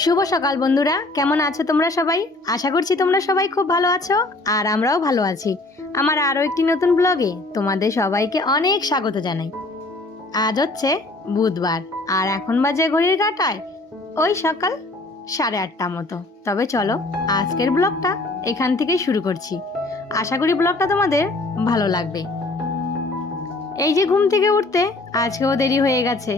শুভ সকাল বন্ধুরা, কেমন আছো তোমরা সবাই? আশা করছি তোমরা সবাই খুব ভালো আছো আর আমরাও ভালো আছি। আমার আরও একটি নতুন ব্লগে তোমাদের সবাইকে অনেক স্বাগত জানাই। আজ হচ্ছে বুধবার আর এখন বাজে ঘড়ির কাঁটায় ওই সকাল 8:30 মতো। তবে চলো আজকের ব্লগটা এখান থেকেই শুরু করছি। আশা করি ব্লগটা তোমাদের ভালো লাগবে। এই যে ঘুম থেকে উঠতে আজকেও দেরি হয়ে গেছে।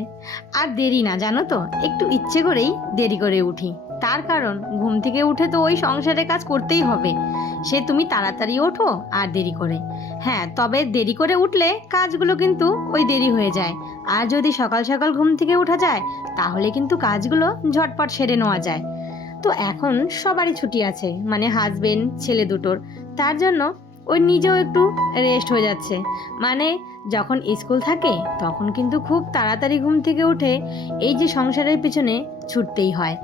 আর দেরি না, জানো তো, একটু ইচ্ছে করেই দেরি করে উঠি। তার কারণ ঘুম থেকে উঠে তো ওই সংসারের কাজ করতেই হবে, সে তুমি তাড়াতাড়ি ওঠো আর দেরি করে। হ্যাঁ, তবে দেরি করে উঠলে কাজগুলো কিন্তু ওই দেরি হয়ে যায়। আর যদি সকাল সকাল ঘুম থেকে উঠা যায় তাহলে কিন্তু কাজগুলো ঝটপট সেরে নেওয়া যায়। তো এখন সবারই ছুটি আছে, মানে হাজবেন্ড ছেলে দুটোর, তার জন্য ওই নিজেও একটু রেস্ট হয়ে যাচ্ছে। মানে যখন স্কুল থাকে তখন কিন্তু খুব তাড়াতাড়ি ঘুম থেকে উঠে এই যে সংসারের পিছনে ছুটতেই হয়।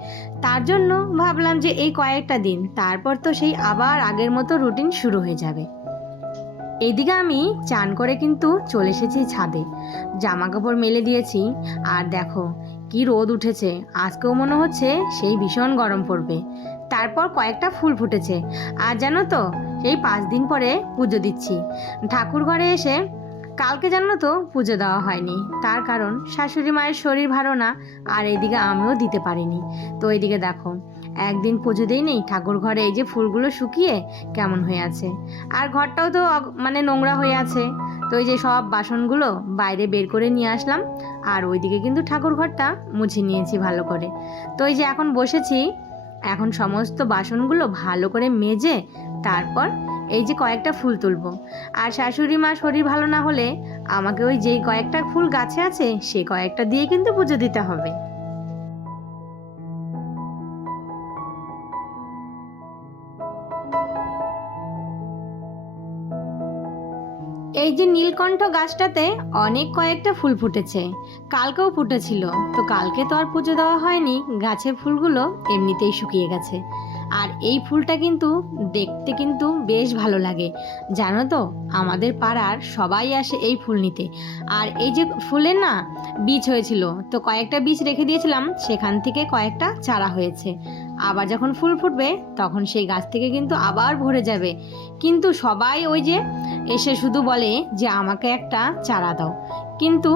তার জন্য ভাবলাম যে এই কয়েকটা দিন, তারপর তো সেই আবার আগের মতো রুটিন শুরু হয়ে যাবে। এইদিকে আমি চান করে কিন্তু চলে এসেছি ছাদে, জামা কাপড় মেলে দিয়েছি। আর দেখো কি রোদ উঠেছে, আজকেও মনে হচ্ছে সেই ভীষণ গরম পড়বে। তারপর কয়েকটা ফুল ফুটেছে। আর জানো তো, সেই 5 দিন পরে পুজো দিচ্ছি ঠাকুর ঘরে এসে। কালকে জানো তো পুজো দেওয়া হয়নি, তার কারণ শাশুড়ি মায়ের শরীর ভালো না, আর এইদিকে আমিও দিতে পারিনি। তো এইদিকে দেখো একদিন পুজো দিই নেই ঠাকুর ঘরে, এই যে ফুলগুলো শুকিয়ে কেমন হয়ে আছে। আর ঘরটাও তো মানে নোংরা হয়ে আছে। তো এই যে সব বাসনগুলো বাইরে বের করে নিয়ে আসলাম, আর ওইদিকে কিন্তু ঠাকুর ঘরটা মুছে নিয়েছি ভালো করে। তো এই যে এখন বসেছি, এখন সমস্ত বাসনগুলো ভালো করে মেজে তারপর এই যে কয়েকটা ফুল তুলবো। আর শাশুড়ি মা শরীর ভালো না হলে আমাকে ওই যেই কয়েকটা ফুল গাছে আছে সেই কয়েকটা দিয়ে কিন্তু পুজো দিতে হবে। এই যে নীলকণ্ঠ গাছটাতে অনেক কয়েকটা ফুল ফুটেছে, কালকেও ফুটেছিল। তো কালকে তো আর পুজো দেওয়া হয়নি, গাছের ফুলগুলো এমনিতেই শুকিয়ে গেছে। আর এই ফুলটা কিন্তু দেখতে কিন্তু বেশ ভালো লাগে, জানো তো, আমাদের পাড়ার সবাই আসে এই ফুল নিতে। আর এই যে ফুলের না বীজ হয়েছিল, তো কয়েকটা বীজ রেখে দিয়েছিলাম, সেখান থেকে কয়েকটা চারা হয়েছে। আবার যখন ফুল ফুটবে তখন সেই গাছ থেকে কিন্তু আবার ভরে যাবে। কিন্তু সবাই ওই যে এসে শুধু বলে যে আমাকে একটা চারা দাও, কিন্তু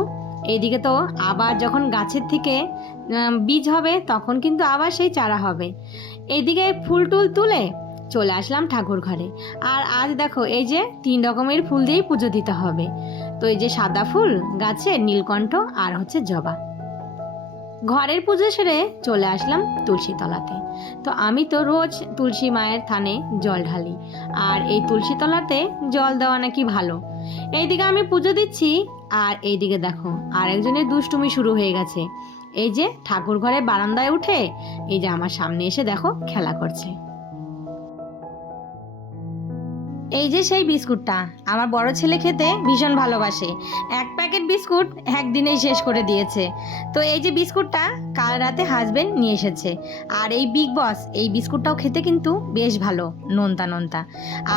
এইদিকে তো আবার যখন গাছের থেকে বীজ হবে তখন কিন্তু আবার সেই চারা হবে। এইদিকে ফুল টুল তুলে চলে আসলাম ঠাকুর ঘরে। আর আজ দেখো এই যে 3 রকমের ফুল দিয়েই পুজো দিতে হবে। তো এই যে সাদা ফুল গাছে, নীলকণ্ঠ আর হচ্ছে জবা। ঘরের পুজো সেরে চলে আসলাম তুলসী তলাতে। তো আমি তো রোজ তুলসী মায়ের থানে জল ঢালি, আর এই তুলসী তলাতে জল দেওয়া নাকি ভালো। এইদিকে আমি পুজো দিচ্ছি, আর এইদিকে দেখো আরেকজনের দুষ্টুমি শুরু হয়ে গেছে। এই যে ঠাকুর ঘরে বারান্দায় উঠে এই যে আমার সামনে এসে দেখো খেলা করছে। এই যে সেই বিস্কুটটা আমার বড় ছেলে খেতে ভীষণ ভালোবাসে, 1 প্যাকেট বিস্কুট একদিনেই শেষ করে দিয়েছে। তো এই যে বিস্কুটটা কাল রাতে হাজবেন্ড নিয়ে এসেছে। আর এই বিগ বস এই বিস্কুটটাও খেতে কিন্তু বেশ ভালো, নোনতা নোনতা।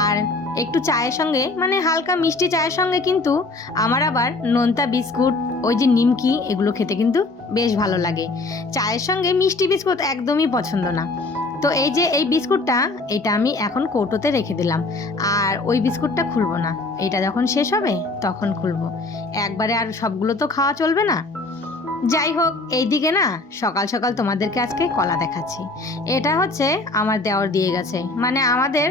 আর একটু চায়ের সঙ্গে, মানে হালকা মিষ্টি চায়ের সঙ্গে কিন্তু আমার আবার নোনতা বিস্কুট, ওই যে নিমকি, এগুলো খেতে কিন্তু বেশ ভালো লাগে। চায়ের সঙ্গে মিষ্টি বিস্কুট একদমই পছন্দ না। তো এই যে এই বিস্কুটটা, এটা আমি এখন কৌটোতে রেখে দিলাম। আর ওই বিস্কুটটা খুলবো না, এটা যখন শেষ হবে তখন খুলবো, একবারে আর সবগুলো তো খাওয়া চলবে না। যাই হোক, এইদিকে না সকাল সকাল তোমাদেরকে আজকে কলা দেখাচ্ছি। এটা হচ্ছে আমার দেওর দিয়ে গেছে, মানে আমাদের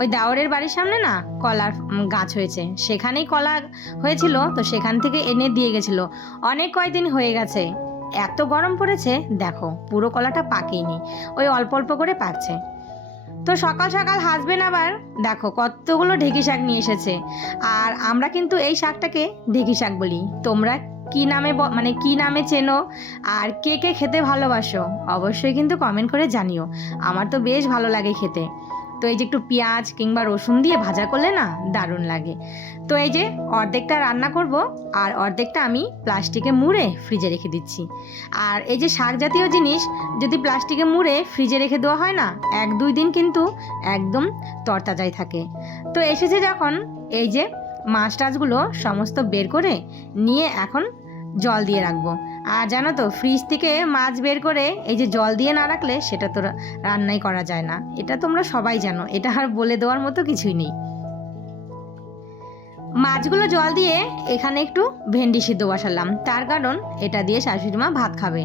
ওই দেওরের বাড়ির সামনে না কলার গাছ হয়েছে, সেখানেই কলা হয়েছিল, তো সেখান থেকে এনে দিয়ে গেছিলো। অনেক কয়দিন হয়ে গেছে, এত গরম পড়েছে, দেখো পুরো কলাটা পাকেইনি, ওই অল্প অল্প করে পাকছে। তো সকাল সকাল হাসবেন্ড আবার দেখো কতগুলো ঢেঁকি শাক নিয়ে এসেছে। আর আমরা কিন্তু এই শাকটাকে ঢেঁকি শাক বলি, তোমরা কি নামে মানে কি নামে চেনো আর কে কে খেতে ভালোবাসো অবশ্যই কিন্তু কমেন্ট করে জানিও। আমার তো বেশ ভালো লাগে খেতে। তো এই যে একটু পেঁয়াজ কিংবা রসুন দিয়ে ভাজা করলে না দারুণ লাগে। তো এই যে অর্ধেকটা রান্না করব, আর অর্ধেকটা আমি প্লাস্টিকে মুড়ে ফ্রিজে রেখে দিচ্ছি। আর এই যে শাক জাতীয় জিনিস যদি প্লাস্টিকে মুড়ে ফ্রিজে রেখে দেওয়া হয় না, 1-2 দিন কিন্তু একদম তরতাজাই থাকে। তো এসেছে যখন, এই যে মাছ টাছগুলো সমস্ত বের করে নিয়ে এখন জল দিয়ে রাখবো। আর জানো তো, ফ্রিজ থেকে মাছ বের করে এই যে জল দিয়ে না রাখলে সেটা তো রান্নাই করা যায় না। এটা তোমরা সবাই জানো, এটা আর বলে দেওয়ার মতো কিছুই নেই। মাছগুলো জল দিয়ে এখানে একটু ভেন্ডি সিদ্ধ বসালাম, তার কারণ এটা দিয়ে শাশুড়ি মা ভাত খাবে।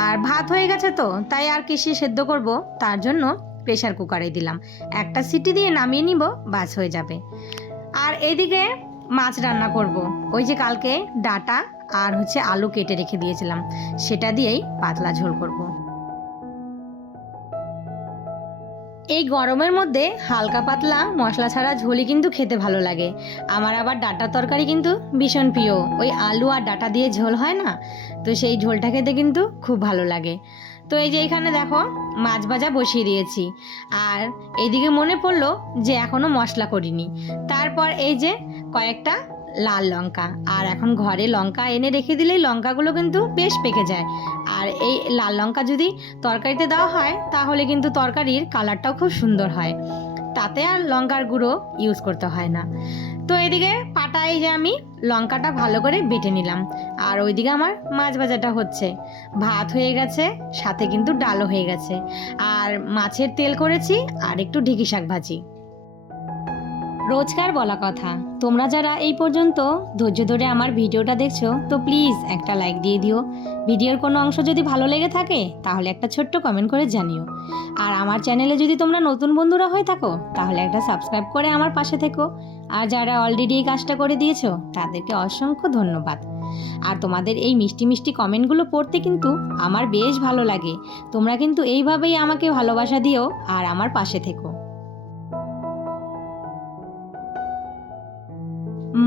আর ভাত হয়ে গেছে তো, তাই আর কিসে সেদ্ধ করব, তার জন্য প্রেশার কুকারে দিলাম। একটা সিটি দিয়ে নামিয়ে নিব, বাস হয়ে যাবে। আর এইদিকে মাছ রান্না করব। ওই যে কালকে ডাঁটা আর আলু কেটে রেখে দিয়েছিলাম, সেটা দিয়েই পাতলা ঝোল করব। এই গরমের মধ্যে হালকা পাতলা মশলা ছাড়া ঝোলই কিন্তু খেতে ভালো লাগে। আমার আবার ডাঁটার তরকারি কিন্তু ভীষণ প্রিয়। ওই আলু আর ডাঁটা দিয়ে ঝোল হয় না, তো সেই ঝোলটা খেতে কিন্তু খুব ভালো লাগে। তো এই যে এখানে দেখো মাছ ভাজা বসিয়ে দিয়েছি। আর এইদিকে মনে পড়লো যে এখনও মশলা করিনি। তারপর এই যে কয়েকটা লাল লঙ্কা, আর এখন ঘরে লঙ্কা এনে রেখে দিলেই লঙ্কাগুলো কিন্তু বেশ পেকে যায়। আর এই লাল লঙ্কা যদি তরকারিতে দেওয়া হয় তাহলে কিন্তু তরকারির কালারটাও খুব সুন্দর হয়, তাতে আর লঙ্কার গুঁড়ো ইউজ করতে হয় না। তো এদিকে পাটায় যে আমি লঙ্কাটা ভালো করে বেটে নিলাম, আর ওইদিকে আমার মাছ ভাজাটা হচ্ছে। ভাত হয়ে গেছে, সাথে কিন্তু ডালও হয়ে গেছে, আর মাছের তেল করেছি, আর একটু ঢেঁকি শাক ভাজি। রোজকার বলা কথা, তোমরা যারা এই পর্যন্ত ধৈর্য ধরে আমার ভিডিওটা দেখছো, তো প্লিজ একটা লাইক দিয়ে দিও। ভিডিওর কোনো অংশ যদি ভালো লেগে থাকে তাহলে একটা ছোট্ট কমেন্ট করে জানিও। আর আমার চ্যানেলে যদি তোমরা নতুন বন্ধুরা হয়ে থাকো তাহলে একটা সাবস্ক্রাইব করে আমার পাশে থেকো। আর যারা অলরেডি এই কাজটা করে দিয়েছো তাদেরকে অসংখ্য ধন্যবাদ। আর তোমাদের এই মিষ্টি মিষ্টি কমেন্টগুলো পড়তে কিন্তু আমার বেশ ভালো লাগে। তোমরা কিন্তু এইভাবেই আমাকে ভালোবাসা দিও আর আমার পাশে থেকো।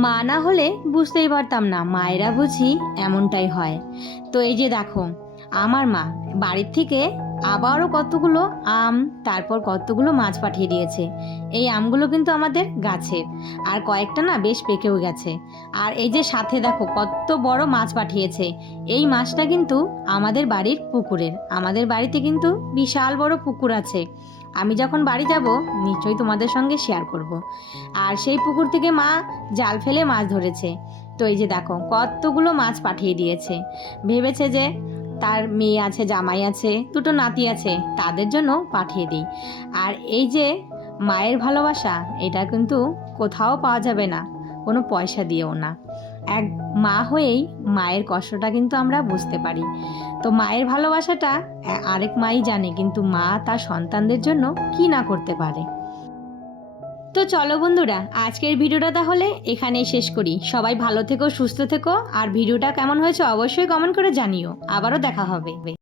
মা না হলে বুঝতেই পারতাম না, মায়েরা বুঝি এমনটাই হয়। তো এই যে দেখো আমার মা বাড়ির থেকে আবারও কতগুলো আম, তারপর কতগুলো মাছ পাঠিয়ে দিয়েছে। এই আমগুলো কিন্তু আমাদের গাছের, আর কয়েকটা না বেশ পেকেও গেছে। আর এই যে সাথে দেখো কত বড় মাছ পাঠিয়েছে। এই মাছটা কিন্তু আমাদের বাড়ির পুকুরের। আমাদের বাড়িতে কিন্তু বিশাল বড় পুকুর আছে। আমি যখন বাড়ি যাব নিশ্চয়ই তোমাদের সঙ্গে শেয়ার করব। আর সেই পুকুর থেকে মা জাল ফেলে মাছ ধরেছে। তো এই যে দেখো কতগুলো মাছ পাঠিয়ে দিয়েছে। ভেবেছে যে তার মেয়ে আছে, জামাই আছে, দুটো নাতি আছে, তাদের জন্য পাঠিয়ে দিই। আর এই যে মায়ের ভালোবাসা, এটা কিন্তু কোথাও পাওয়া যাবে না, কোনো পয়সা দিয়েও না। এক মা হয়েই মায়ের কষ্টটা কিন্তু আমরা বুঝতে পারি। তো মায়ের ভালোবাসাটা আরেক মাই জানে, কিন্তু মা তার সন্তানদের জন্য কি না করতে পারে। তো চলো বন্ধুরা, আজকের ভিডিওটা তাহলে এখানেই শেষ করি। সবাই ভালো থেকো, সুস্থ থেকো, আর ভিডিওটা কেমন হয়েছে অবশ্যই কমেন্ট করে জানিও। আবারও দেখা হবে।